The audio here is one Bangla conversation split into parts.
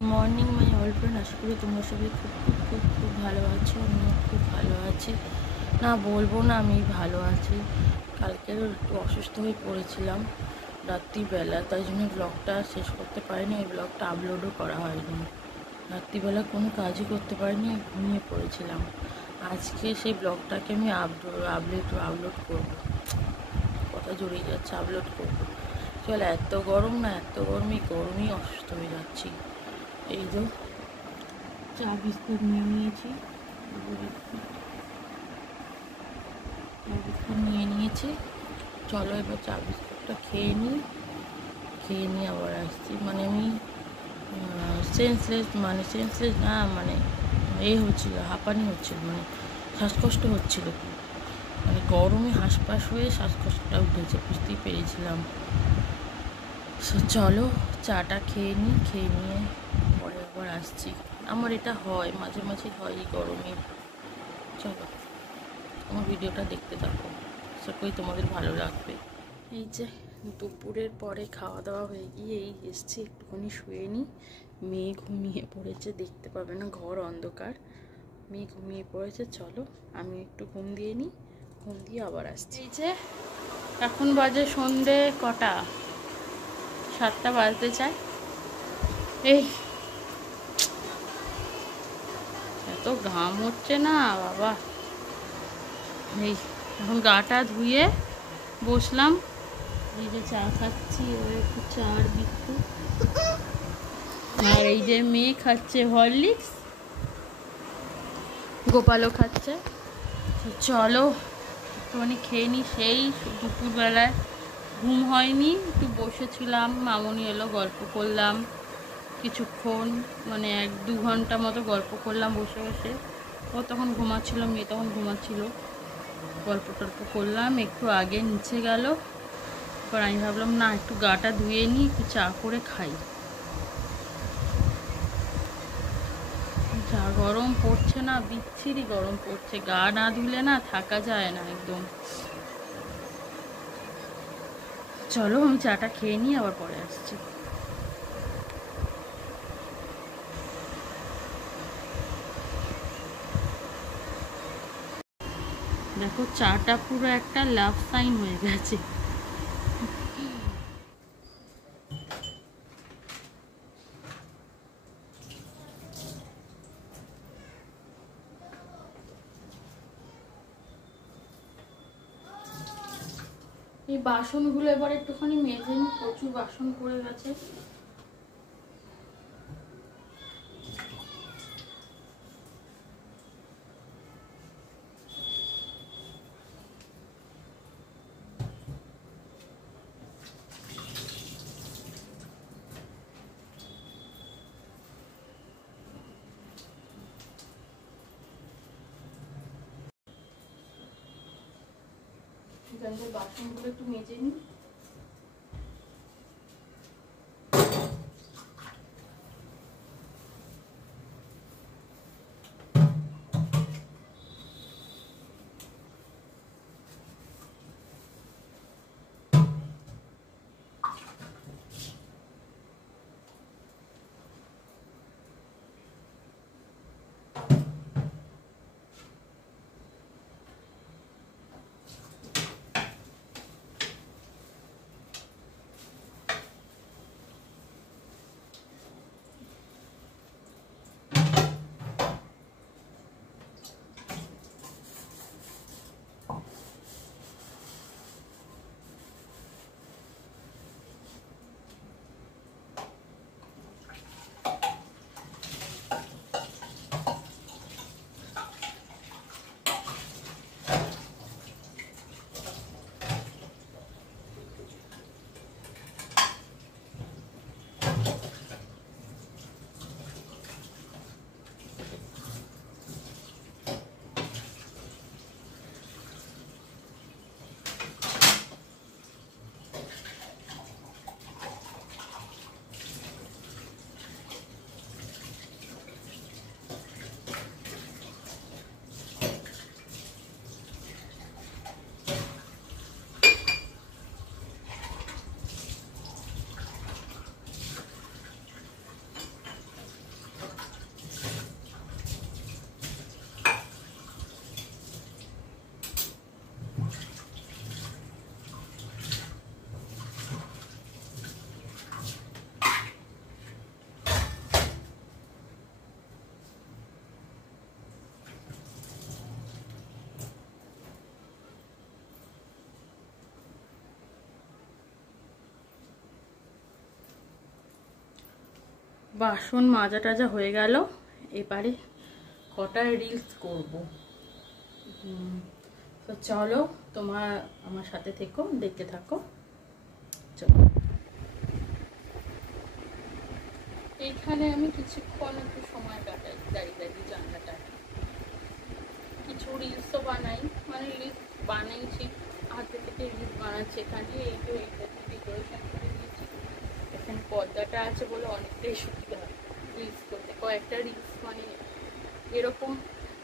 মর্নিং মাই অল ফ্রেন্ড, আশা করি তোমরা সবাই খুব খুব খুব খুব ভালো আছো। আমিও খুব ভালো আছি। না বলবো না, আমি ভালো আছি। কালকে একটু অসুস্থ হয়ে পড়েছিলাম রাত্রিবেলা, তাই জন্য ব্লগটা শেষ করতে পারিনি। ওই ব্লগটা আপলোডও করা হয়নি। রাত্রিবেলা কোনো কাজই করতে পারিনি, ঘুমিয়ে পড়েছিলাম। আজকে সেই ব্লগটাকে আমি আপলোড করবো। কথা জড়িয়ে যাচ্ছে, আপলোড করবো। চল, এত গরম না, এত গরমেই অসুস্থ হয়ে যাচ্ছি। এই যে চা বিস্কুট নিয়ে নিয়েছি, চলো এবার চা বিস্কুটটা খেয়ে নিয়ে আবার আসছি। মানে আমি সেন্সলেস না, মানে হচ্ছিল, হাঁপানি হচ্ছিল, মানে শ্বাসকষ্ট হচ্ছিল। মানে গরমে হাঁসফাঁস হয়ে শ্বাসকষ্টটা উঠেছে, বুঝতেই পেরেছিলাম। চলো চাটা খেয়ে নিয়ে পরে আবার আসছি। আমার এটা হয়, মাঝে মাঝে হয় এই গরমে। চলো আমার ভিডিওটা দেখতে থাকো, আশা করি তোমাদের ভালো লাগবে। এই যে দুপুরের পরে খাওয়া দাওয়া হয়ে গিয়ে এসছি, একটুখানি শুয়ে নিই। মেয়ে ঘুমিয়ে পড়েছে, দেখতে পাবে না, ঘর অন্ধকার। মেয়ে ঘুমিয়ে পড়েছে, চলো আমি একটু ঘুম দিয়ে আবার আসছি। এই যে এখন বাজে সন্ধে কটা, 7টা বাজতে চায়। এই এত ঘাম হচ্ছে না বাবা। এই এখন গাটা ধুয়ে বসলাম। এই যে চা খাচ্ছি, ওই একটু চার বিস্কুট। আর এই যে মেয়ে খাচ্ছে হরলিক্স, গোপালও খাচ্ছে। চলো একটুখানি খেয়ে নিই। সেই দুপুরবেলায় ঘুম হয়নি, একটু বসেছিলাম, মামনি এলো, গল্প করলাম কিছুক্ষণ, মানে 1-2 ঘন্টা মতো গল্প করলাম বসে বসে। ও তখন ঘুমাচ্ছিল, মেয়ে তখন ঘুমাচ্ছিল, গল্প টল্প করলাম। একটু আগে নিচে গেল, এবার আমি ভাবলাম না, একটু গাটা ধুয়ে নিই, একটু চা করে খাই। যা গরম পড়ছে না, বিচ্ছিরি গরম পড়ছে, গা না ধুলে না থাকা যায় না একদম। চলো আমি চাটা খেয়ে নিই, আবার পরে আসছি। দেখো চাটা পুরো একটা লাভ সাইন হয়ে গেছে। এই বাসনগুলো এবার একটুখানি মেজে নিই, প্রচুর বাসন পড়ে গেছে। বাসনগুলো একটু মেজে নিই। বাসন মাজা টাজা হয়ে গেল, এবারে কটা রিলস করব। তো চলো তোমার আমার সাথে থেকো, দেখতে থাকো। চলো, এইখানে আমি কিছুক্ষণ একটু সময় কাটাই, দাঁড়িয়ে দাঁড়িয়ে জানলাটা, কিছু রিলসও বানাই, মানে রিলস বানাইছি, হাতে থেকে রিলস বানাচ্ছি। এখানে এই যে এইটাতে ডেকোরেশন করে দিয়েছি, এখানে পর্দাটা আছে বলে অনেকটাই সুবিধা রিলস করতে। কয়েকটা রিলস মানে এরকম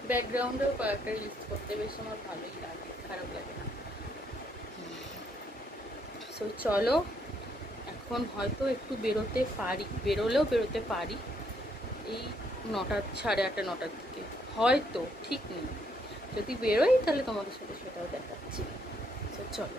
ব্যাকগ্রাউন্ডেও কয়েকটা রিলস করতে বেশ আমার ভালোই লাগে, খারাপ লাগে না। সো চলো, এখন হয়তো একটু বেরোতে পারি, বেরোতে পারি এই 9টা, 8:30, 9টার দিকে, হয়তো ঠিক নেই। যদি বেরোই তাহলে তোমাদের সাথে সেটাও দেখাচ্ছি। তো চলো।